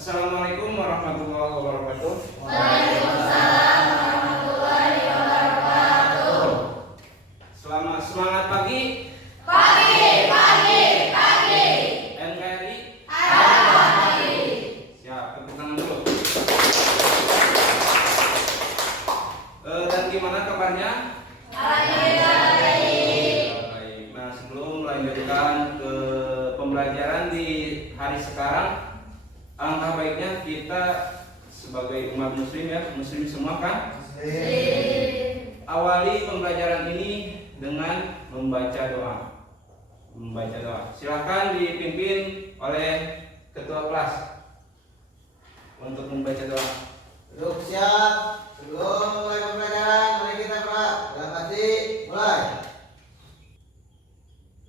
Assalamualaikum warahmatullahi wabarakatuh. Waalaikumsalam warahmatullahi wabarakatuh. Semangat pagi. Pagi. NKRI. Ada pagi. Siap, tepuk tangan dulu. Dan gimana kabarnya? Baik. Baik. Nah, sebelum melanjutkan ke pembelajaran di hari sekarang, alangkah baiknya kita sebagai umat muslim ya, muslim semua kan? Awali pembelajaran ini dengan membaca doa. Silakan dipimpin oleh ketua kelas untuk membaca doa. Duduk siap. Sebelum mulai pembelajaran, mari kita berdoa. Dalam hati, mulai.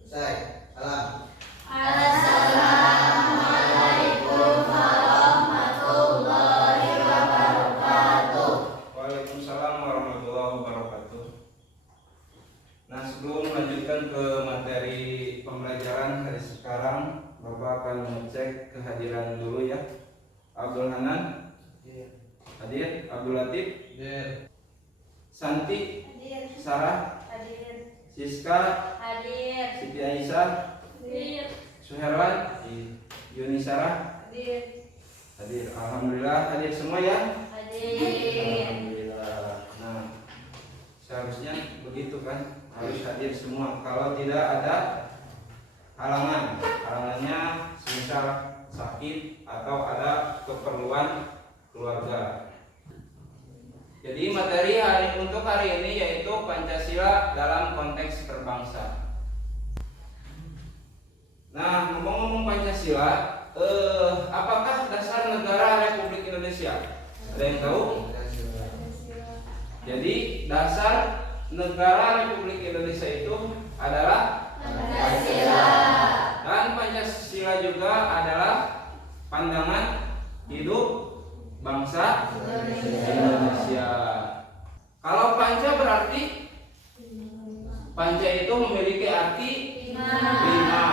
Selesai. Salam. Assalamualaikum warahmatullahi wabarakatuh. Waalaikumsalam warahmatullahi wabarakatuh. Nah, sebelum melanjutkan ke materi pembelajaran hari sekarang, Bapak akan mengecek kehadiran dulu ya. Abdul Hanan hadir, Abdul Latif Hadir. Santi, Hadir. Sarah, Hadir. Siska, Hadir. Siti Aisyah, Hadir. Suherwan, Yuni Sarah Hadir. hadir. Alhamdulillah hadir semua ya. Hadir. Alhamdulillah. Nah, seharusnya begitu kan, harus hadir semua. Kalau tidak ada halangannya semisal sakit atau ada keperluan keluarga. Jadi materi untuk hari ini yaitu Pancasila dalam konteks berbangsa. Nah, ngomong-ngomong Pancasila, apakah dasar negara Republik Indonesia? Ada yang tahu? Jadi dasar negara Republik Indonesia itu adalah Pancasila. Dan Pancasila juga adalah pandangan hidup bangsa Indonesia. Kalau Panca berarti Panca itu memiliki arti lima.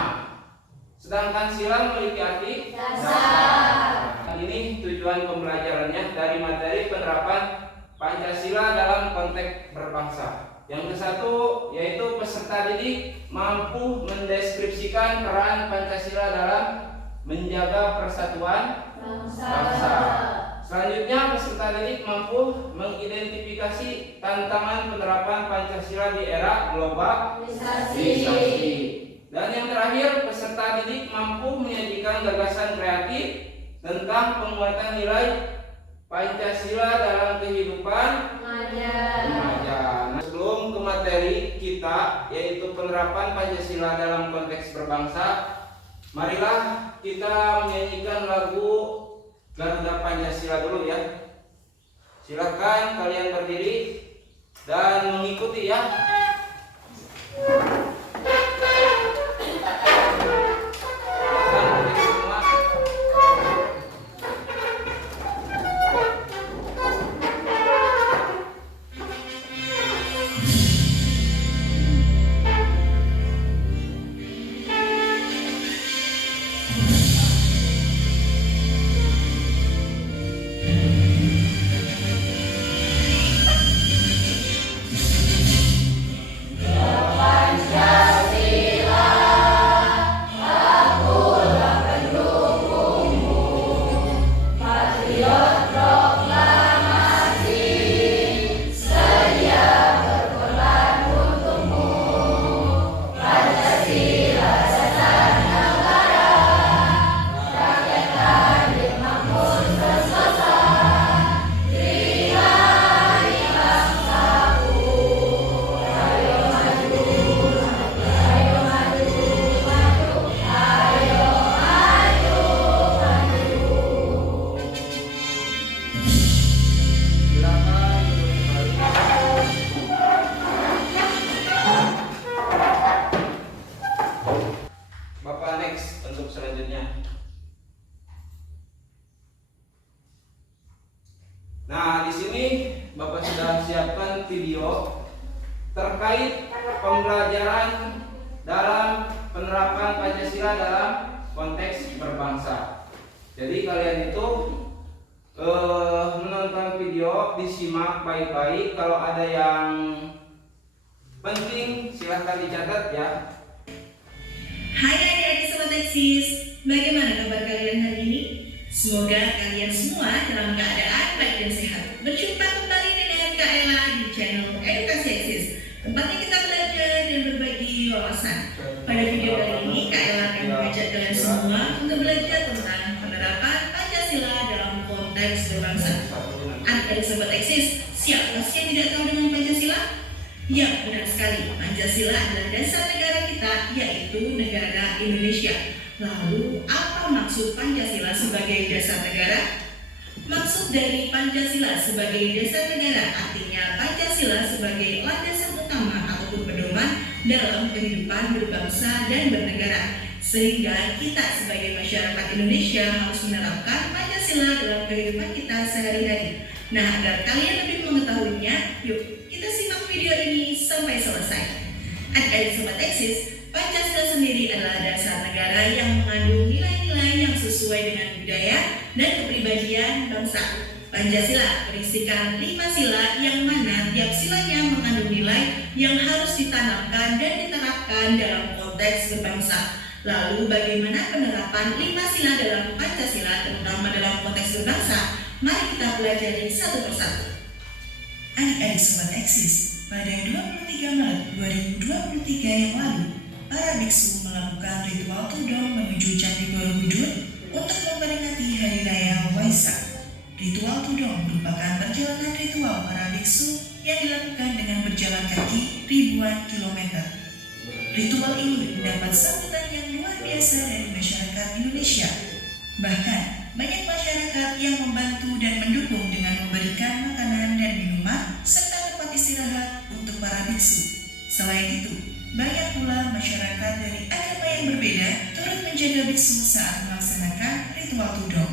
Sedangkan sila memiliki arti Dasar. Ini tujuan pembelajarannya dari materi penerapan Pancasila dalam konteks berbangsa. Yang ke-1 yaitu peserta didik mampu mendeskripsikan peran Pancasila dalam menjaga persatuan bangsa. Selanjutnya peserta didik mampu mengidentifikasi tantangan penerapan Pancasila di era globalisasi. Dan yang terakhir, peserta didik mampu menyajikan gagasan kreatif tentang penguatan nilai Pancasila dalam kehidupan remaja. Nah, sebelum ke materi kita yaitu penerapan Pancasila dalam konteks berbangsa, marilah kita menyanyikan lagu Garuda Pancasila dulu ya. Silakan kalian berdiri dan mengikuti ya. Nah, di sini Bapak sudah siapkan video terkait pembelajaran dalam penerapan Pancasila dalam konteks berbangsa. Jadi kalian itu menonton video, disimak baik-baik. Kalau ada yang penting silahkan dicatat ya. Hai adik-adik sobat eksis, bagaimana kabar kalian hari ini? Semoga kalian semua dalam keadaan baik dan sehat. Berjumpa kembali dengan Kak Ella di channel Edukasi Eksis, tempatnya kita belajar dan berbagi wawasan. Pada video kali ini Kak Ella akan mengajak kalian semua untuk belajar tentang penerapan Pancasila dalam konteks berbangsa. Adik-adik sobat eksis, siapa sih yang tidak tahu dengan Pancasila? Ya, benar sekali. Pancasila adalah dasar negara kita, yaitu negara Indonesia. Lalu, apa maksud Pancasila sebagai dasar negara? Maksud dari Pancasila sebagai dasar negara artinya Pancasila sebagai landasan utama ataupun pedoman dalam kehidupan berbangsa dan bernegara. Sehingga kita sebagai masyarakat Indonesia harus menerapkan Pancasila dalam kehidupan kita sehari-hari. Nah, agar kalian lebih mengetahuinya, yuk kita simak video ini sampai selesai. Adik-adik sobat eksis, Pancasila sendiri adalah dasar negara yang mengandung nilai-nilai yang sesuai dengan budaya dan kepribadian bangsa. Pancasila berisikan 5 sila yang mana tiap silanya mengandung nilai yang harus ditanamkan dan diterapkan dalam konteks berbangsa. Lalu bagaimana penerapan 5 sila dalam Pancasila terutama dalam konteks berbangsa? Mari kita pelajari satu persatu. Adik-adik sobat eksis, pada 23 Maret 2023 yang lalu, para biksu melakukan ritual tudong menuju Candi Borobudur untuk memperingati Hari Raya Waisak. Ritual tudong merupakan perjalanan ritual para biksu yang dilakukan dengan berjalan kaki ribuan kilometer. Ritual ini mendapat sambutan yang luar biasa dari masyarakat Indonesia. Bahkan, banyak masyarakat yang membantu dan mendukung dengan memberikan makanan dan minuman serta tempat istirahat untuk para biksu. Selain itu, banyak pula masyarakat dari agama yang berbeda turut menjaga biksu saat melaksanakan ritual tudong.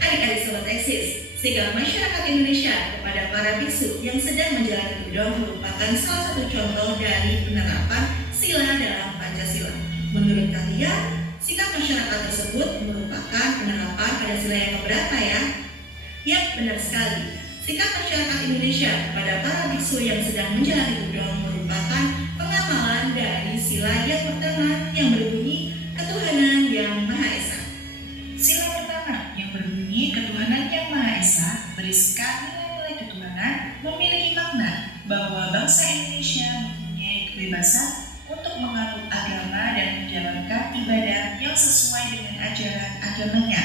Adik-adik sobat eksis, sikap masyarakat Indonesia kepada para biksu yang sedang menjalani tudong merupakan salah satu contoh dari penerapan sila dalam Pancasila. Menurut kalian, sikap masyarakat tersebut merupakan penerapan Pancasila yang keberapa ya? Yap, benar sekali. Sikap masyarakat Indonesia kepada para biksu yang sedang menjalani tudong merupakan pengamalan dari sila yang pertama yang berbunyi Ketuhanan Yang Maha Esa. Sila pertama yang berbunyi Ketuhanan Yang Maha Esa berisikan nilai-nilai ketuhanan memiliki makna bahwa bangsa Indonesia mempunyai kebebasan untuk menganut agama dan menjalankan ibadah yang sesuai dengan ajaran agamanya,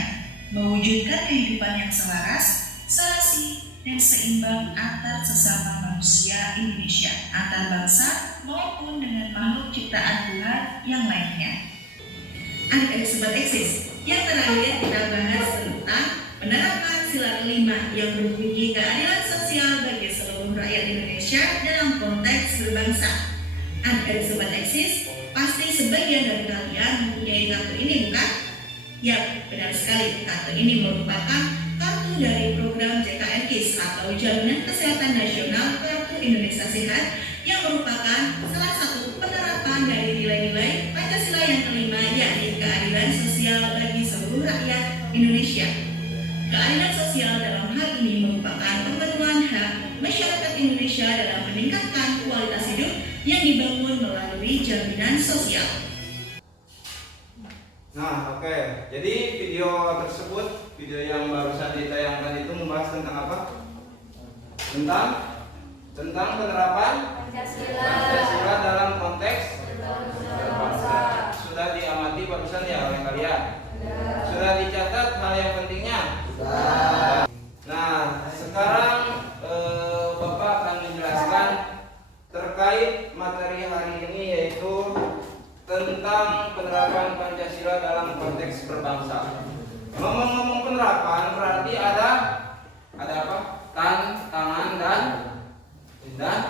mewujudkan kehidupan yang selaras, serasi, dan seimbang antar sesama manusia Indonesia, antar bangsa maupun dengan makhluk ciptaan Tuhan yang lainnya. Adik-adik sobat eksis, yang terakhir kita bahas tentang penerapan sila kelima yang berbunyi keadilan sosial bagi seluruh rakyat Indonesia dalam konteks berbangsa. Adik-adik sobat eksis, pasti sebagian dari kalian mempunyai kartu ini bukan? Ya, benar sekali. Kartu ini merupakan kartu dari program JKN KIS atau Jaminan Kesehatan Nasional Kartu Indonesia Sehat yang merupakan salah satu penerapan dari nilai-nilai Pancasila yang kelima, yakni keadilan sosial bagi seluruh rakyat Indonesia. Keadilan sosial dalam hal ini merupakan pemenuhan hak masyarakat Indonesia dalam meningkatkan kualitas hidup yang dibangun melalui jaminan sosial. Nah, oke. Jadi video tersebut, video yang barusan ditayangkan itu membahas tentang apa? Tentang penerapan Pancasila dalam konteks berbangsa. Sudah diamati barusan ya oleh kalian? Sudah dicatat hal yang pentingnya? Nah, sekarang Bapak akan menjelaskan terkait materi hari ini, yaitu tentang penerapan Pancasila dalam konteks berbangsa. Ngomong-ngomong penerapan berarti ada apa? Tantangan dan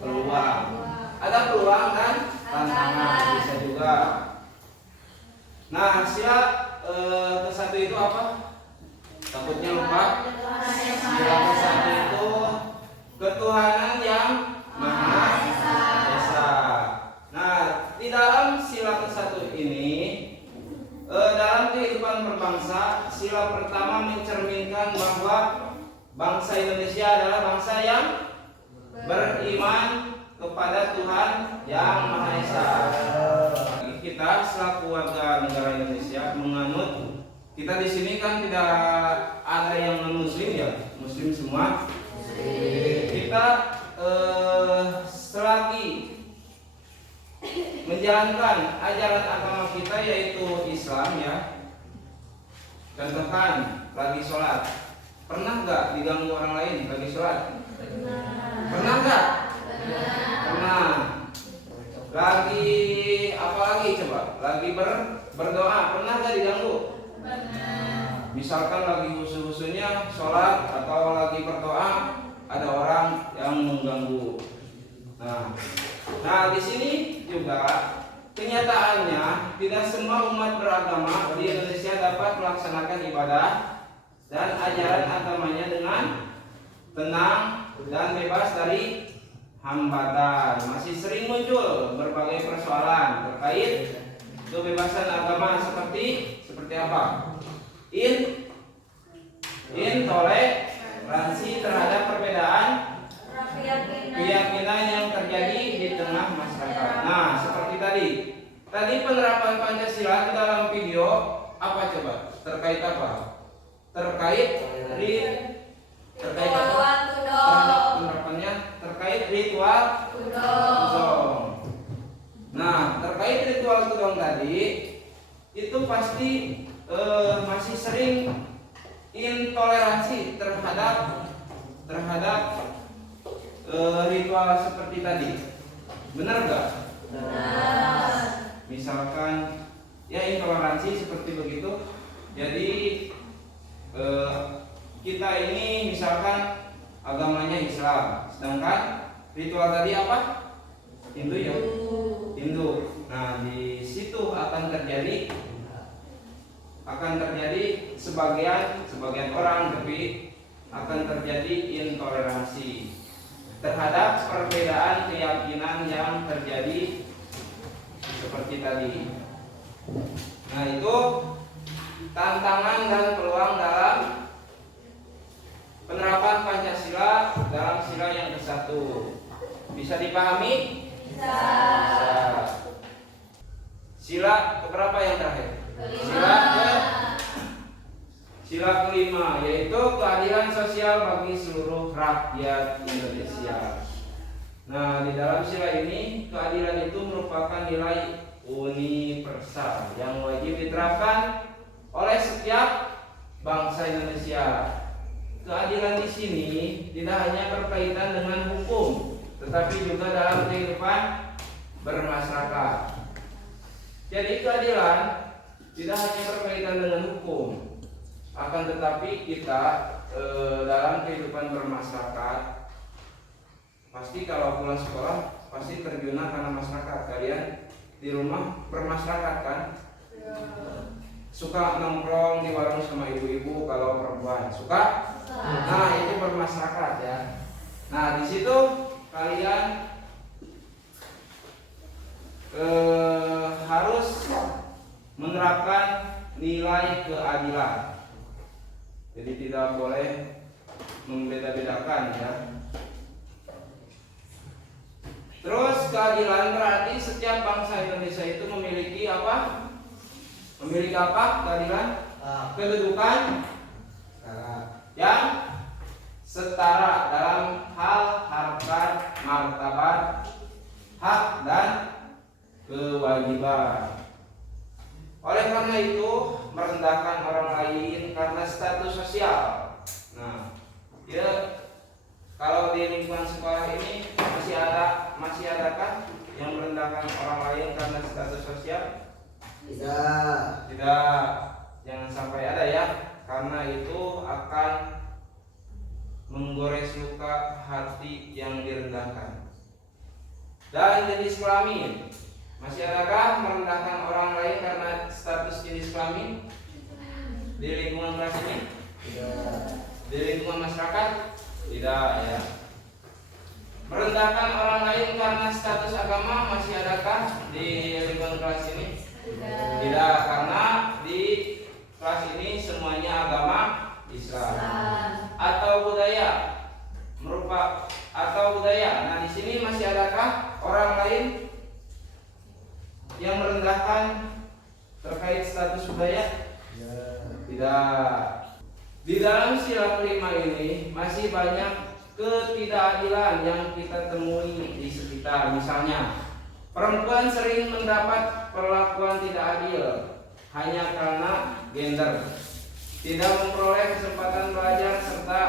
peluang. Ada peluang dan tantangan bisa juga. Nah, sila ke-1 itu apa? Takutnya lupa. Sila ke-1 itu ketuhanan yang Maha Esa. Nah, di dalam sila ke-1 ini kehidupan berbangsa, sila pertama mencerminkan bahwa bangsa Indonesia adalah bangsa yang beriman kepada Tuhan Yang Maha Esa. Kita selaku warga negara Indonesia menganut, kita di sini kan tidak ada yang non Muslim ya, Muslim semua. Kita selagi menjalankan ajaran agama kita yaitu Islam ya. Contohkan lagi sholat, pernah nggak diganggu orang lain lagi sholat? Pernah nggak? Pernah. Lagi apa lagi coba? Lagi berdoa, pernah nggak diganggu? Misalkan lagi husu-husunya sholat atau lagi berdoa, ada orang yang mengganggu. Nah di sini juga kenyataannya tidak semua umat beragama di Indonesia dapat melaksanakan ibadah dan ajaran agamanya dengan tenang dan bebas dari hambatan. Masih sering muncul berbagai persoalan terkait kebebasan agama seperti apa? Intoleransi terhadap perbedaan keyakinan yang terjadi di tengah masyarakat. Nah, seperti tadi penerapan Pancasila di dalam video apa coba? Terkait apa? Terkait apa? Penerapannya terkait ritual tudong. Nah, terkait ritual tudong tadi itu pasti masih sering intoleransi terhadap ritual seperti tadi. Benar nggak? Benar. Misalkan ya intoleransi seperti begitu. Jadi kita ini misalkan agamanya Islam, sedangkan ritual tadi apa? Hindu ya. Hindu. Nah, di situ akan terjadi sebagian orang, tapi akan terjadi intoleransi terhadap perbedaan keyakinan yang terjadi seperti tadi. Nah, itu tantangan dan peluang dalam penerapan Pancasila dalam sila yang ke-1. Bisa dipahami? Bisa. Sila keberapa yang terakhir? Sila kelima, yaitu keadilan sosial bagi seluruh rakyat Indonesia. Nah, di dalam sila ini keadilan itu merupakan nilai universal yang wajib diterapkan oleh setiap bangsa Indonesia. Keadilan di sini tidak hanya berkaitan dengan hukum, tetapi juga dalam kehidupan bermasyarakat. Jadi keadilan tidak hanya berkaitan dengan hukum, akan tetapi kita dalam kehidupan bermasyarakat pasti kalau pulang sekolah pasti terjun karena masyarakat. Kalian di rumah bermasyarakat kan? Suka nongkrong di warung sama ibu-ibu kalau perempuan suka? Nah, itu bermasyarakat ya. Nah, di situ kalian harus menerapkan nilai keadilan. Jadi tidak boleh membeda-bedakan ya. Terus keadilan berarti setiap bangsa Indonesia itu memiliki apa? Memiliki apa keadilan? Kedudukan yang setara dalam hal harkat, martabat, hak dan kewajiban. Oleh karena itu merendahkan orang lain karena status sosial. Nah, ya kalau di lingkungan sekolah ini masih adakah yang merendahkan orang lain karena status sosial? Tidak. Jangan sampai ada ya, karena itu akan menggores luka hati yang direndahkan. Dan jenis kelamin, masih adakah merendahkan orang lain karena status jenis kelamin di lingkungan kelas ini? Tidak. Di lingkungan masyarakat? Tidak ya. Merendahkan orang lain karena status agama masih adakah di lingkungan kelas ini? Tidak, karena di kelas ini semuanya agama Islam. Islam. Atau budaya. Nah, di sini masih adakah orang lain yang merendahkan terkait status budaya? Tidak. Di dalam sila kelima ini masih banyak ketidakadilan yang kita temui di sekitar. Misalnya, perempuan sering mendapat perlakuan tidak adil hanya karena gender, tidak memperoleh kesempatan belajar serta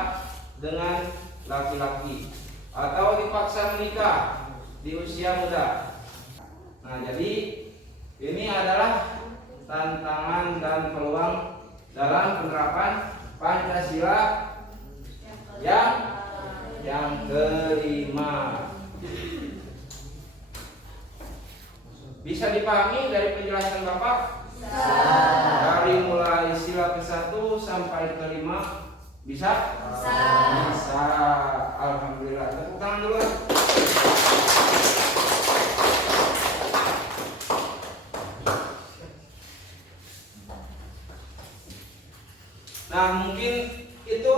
dengan laki-laki, atau dipaksa menikah di usia muda. Nah, jadi ini adalah tantangan dan peluang dalam penerapan Pancasila yang kelima. Bisa dipahami dari penjelasan Bapak? Dari mulai sila ke-1 sampai ke-5 bisa? Bisa. Alhamdulillah. Tepuk tangan dulu. Nah, mungkin itu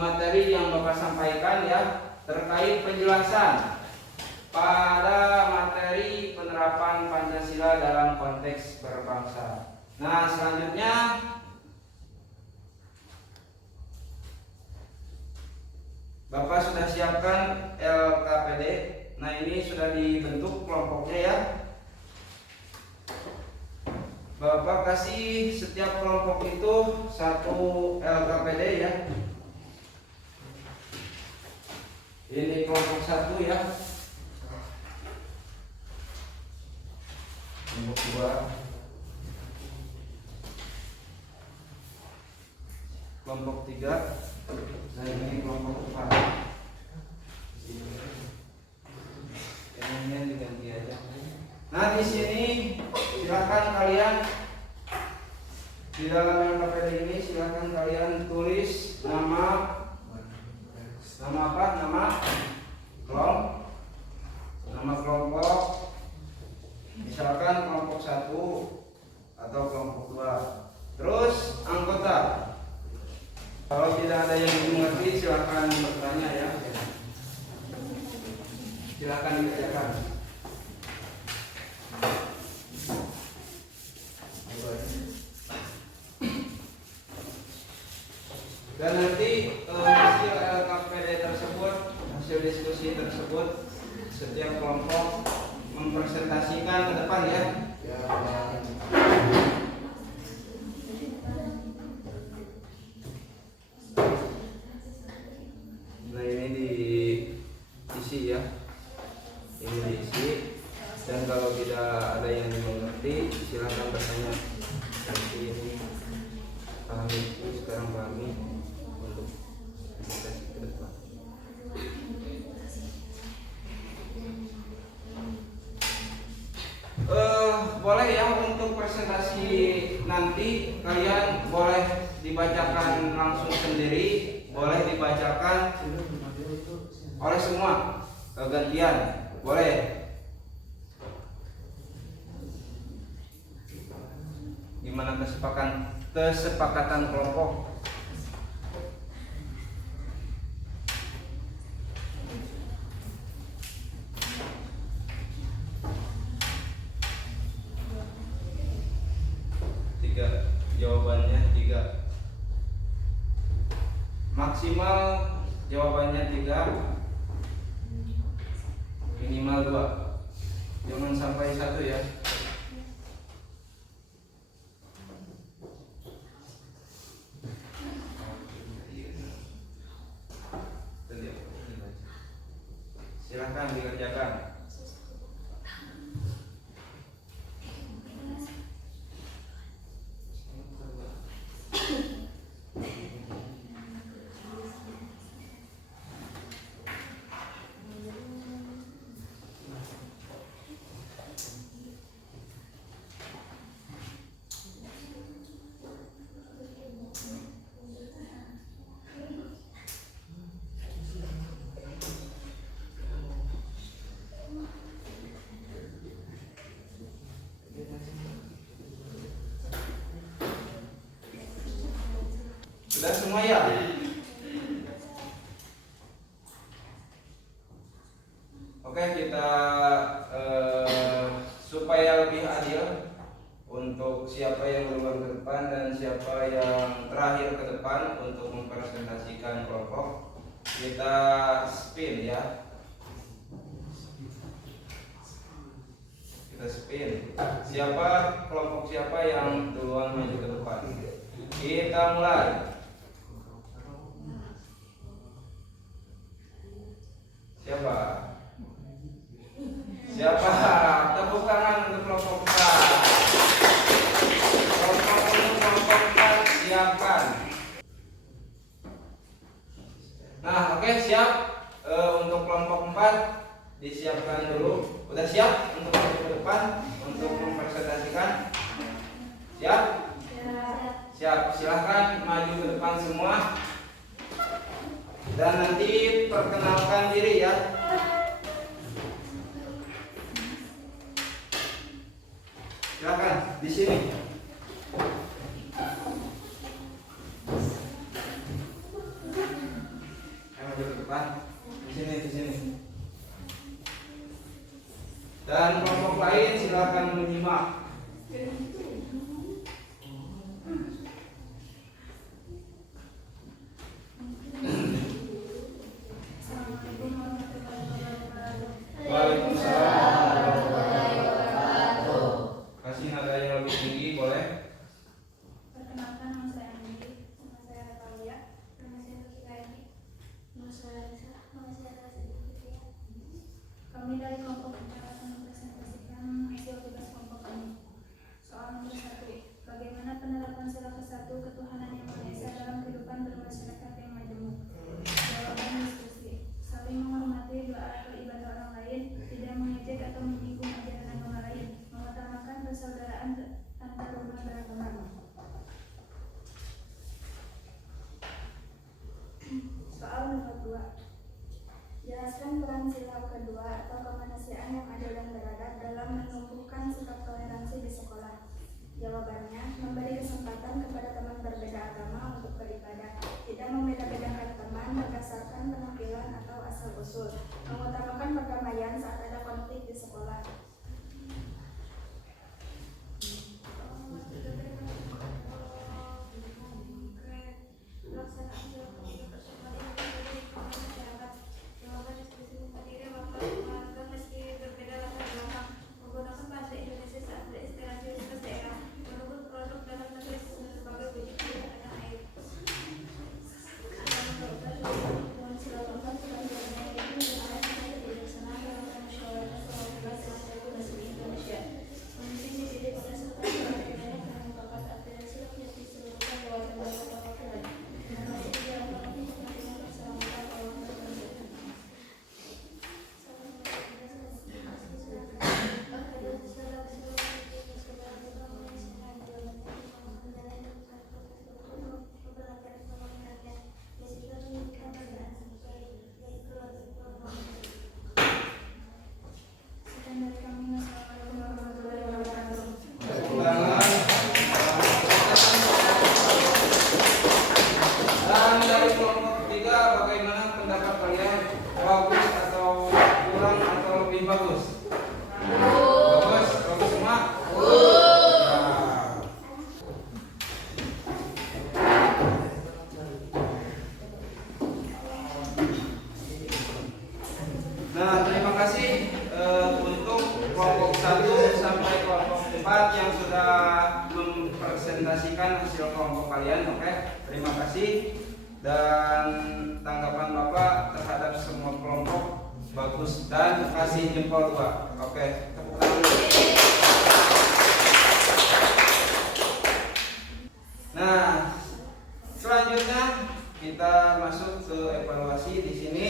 materi yang Bapak sampaikan ya terkait penjelasan pada materi penerapan Pancasila dalam konteks berbangsa. Nah, selanjutnya Bapak sudah siapkan LKPD. Nah, ini sudah dibentuk kelompoknya ya. Bapak kasih setiap kelompok itu satu LKPD ya. Ini kelompok 1 ya. Kelompok 2. Kelompok 3. Nah, ini kelompok 4. Ini diganti aja. Nah, di sini silakan kalian di dalam LKPD ini silakan kalian tulis nama apa? Nama kelompok. Misalkan kelompok 1 atau kelompok 2. Terus anggota. Kalau tidak ada yang mengerti silakan bertanya ya. Silakan dikerjakan. Dan nanti hasil LKPD tersebut, hasil diskusi tersebut, setiap kelompok mempresentasikan ke depan ya. Nah, ini diisi ya. Ini diisi. Dan kalau tidak ada yang dimengerti, silakan bertanya. Nanti ini pahami, sekarang pahami untuk diskusi ke depan. Boleh ya untuk presentasi nanti kalian boleh dibacakan langsung sendiri, boleh dibacakan oleh semua gantian, boleh. Gimana kesepakatan kelompok? Jawabannya 3. Maksimal jawabannya 3, minimal 2. Jangan sampai 1 ya. Silakan dikerjakan. Sudah semua ya? Oke, kita supaya lebih adil untuk siapa yang duluan ke depan dan siapa yang terakhir ke depan untuk mempresentasikan kelompok, kita spin ya. Kita spin. Kelompok siapa yang duluan maju ke depan? Kita mulai. Siapa? Tepuk tangan untuk kelompok 4. Kelompok 4 siapkan. Nah, oke, siap. Untuk kelompok 4 disiapkan dulu. Udah siap untuk maju ke depan untuk mempresentasikan? Siap? Siap. Silahkan maju ke depan semua. Dan nanti perkenalkan diri ya. Silakan di sini. Maju ke depan. Di sini. Dan kelompok lain silakan menyimak. Kasih nada yang lebih tinggi boleh. Perkenalkan, nama saya Andi, nama saya Natalia, nama saya Nurkikaini, nama saya Risa, nama saya Rasidikitya. Kami dari kelompok 4 akan mempresentasikan hasil tugas kelompok kami. Soal nomor 1, bagaimana penerapan sila ke-1 ketuhanan yang Maha Esa dalam kehidupan bermasyarakat yang majemuk? Jawaban diskusi. Saling menghormati dua arah beribadah orang lain, tidak mengejek atau menyinggung ajaran agama lain, mengutamakan persaudaraan antar umat beragama. Soal nomor 2, jelaskan peran sila kedua atau kemanusiaan yang adil dan beradab dalam menumbuhkan sikap toleransi di sekolah. Jawabannya, memberi kesempatan kepada teman berbeda agama untuk beribadah, tidak membeda-bedakan teman berdasarkan penampilan atau asal-usul, mengutamakan perdamaian saat ada konflik di sekolah. Dan dari kelompok 3, bagaimana pendapat kalian? Bagus atau kurang atau lebih bagus? Bagus semua? Nah, terima kasih untuk kelompok 1 sampai kelompok 4 yang sudah mempresentasikan hasil kelompok kalian. Oke, terima kasih. Dan tanggapan Bapak terhadap semua kelompok bagus dan kasih jempol 2. Oke, tepuk tangan dulu. Nah, selanjutnya kita masuk ke evaluasi. Di sini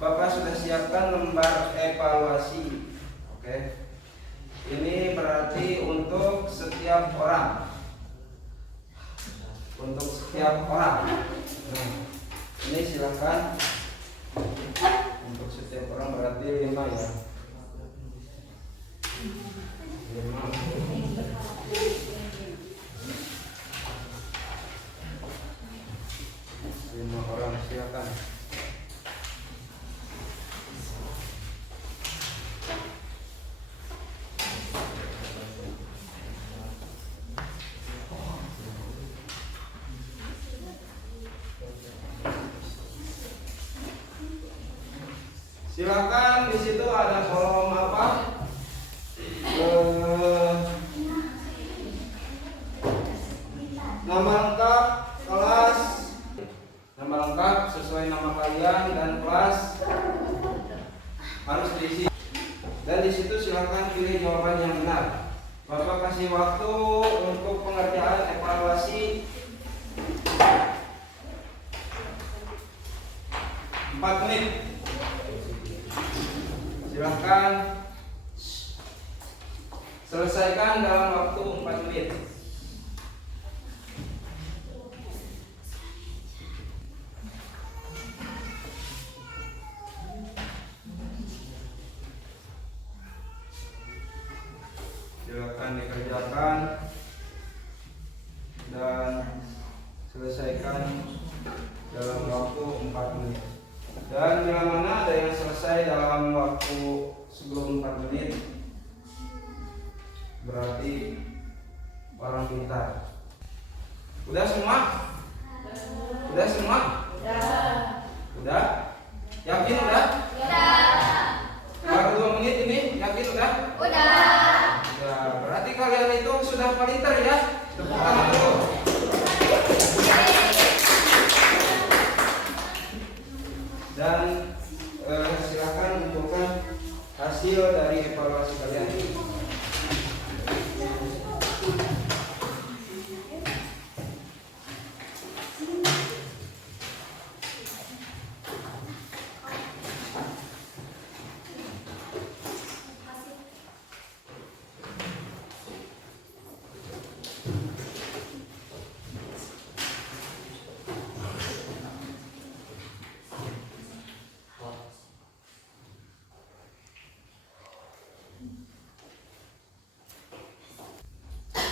Bapak sudah siapkan lembar evaluasi. Oke. Ini berarti untuk setiap orang. Untuk setiap orang. Nah, ini silakan. Untuk setiap orang berarti 5 ya. 5. 5 orang, silakan. Silakan, di situ ada kolom apa? Nama lengkap, kelas, nama lengkap sesuai nama kalian dan kelas harus diisi. Dan di situ silakan pilih jawaban yang benar. Bapak kasih waktu untuk pengerjaan evaluasi 4 menit. Silakan selesaikan dalam waktu 4 menit. Silakan dikerjakan dan selesaikan dalam waktu 4 menit. Dan bila mana ada yang selesai dalam waktu sebelum 4 menit, berarti orang pintar. Udah semua? Udah semua? Udah? Yakin udah? Baru 2 menit ini, yakin udah? Ya, berarti kalian itu sudah pintar ya. Tepuk tangan dulu. Dan silakan munculkan hasil dari evaluasi kalian.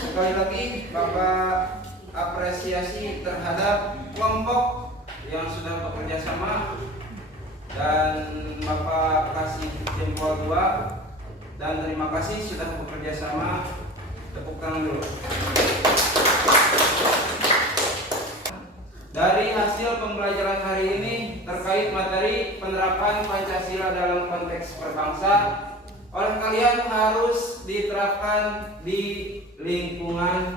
Sekali lagi Bapak apresiasi terhadap kelompok yang sudah bekerja sama, dan Bapak kasih jempol 2 dan terima kasih sudah bekerja sama. Tepuk tangan dulu. Dari hasil pembelajaran hari ini terkait materi penerapan Pancasila dalam konteks berbangsa, oleh kalian harus diterapkan di lingkungan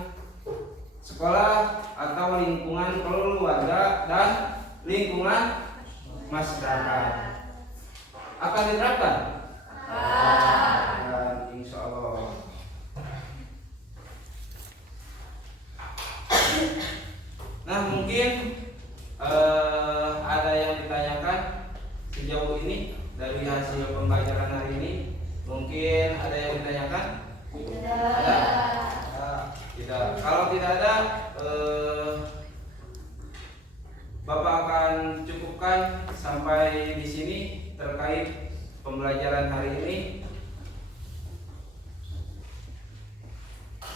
sekolah atau lingkungan keluarga dan lingkungan masyarakat. Akan diterapkan? Dan insya Allah. Nah, mungkin ada yang ditanyakan sejauh ini dari hasil pembelajaran hari ini. Mungkin ada yang ditanyakan? Ada? Tidak. Kalau tidak ada, Bapak akan cukupkan sampai di sini terkait pembelajaran hari ini.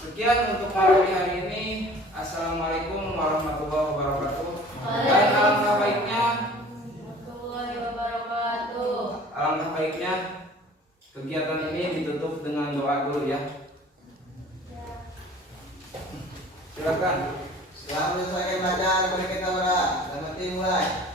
Sekian untuk materi hari ini. Assalamualaikum warahmatullahi wabarakatuh. Dan alangkah baiknya kegiatan ini ditutup dengan doa dulu ya. Silakan. Selamat menyelesaikan belajar, mari kita berdoa. Selamat dimulai.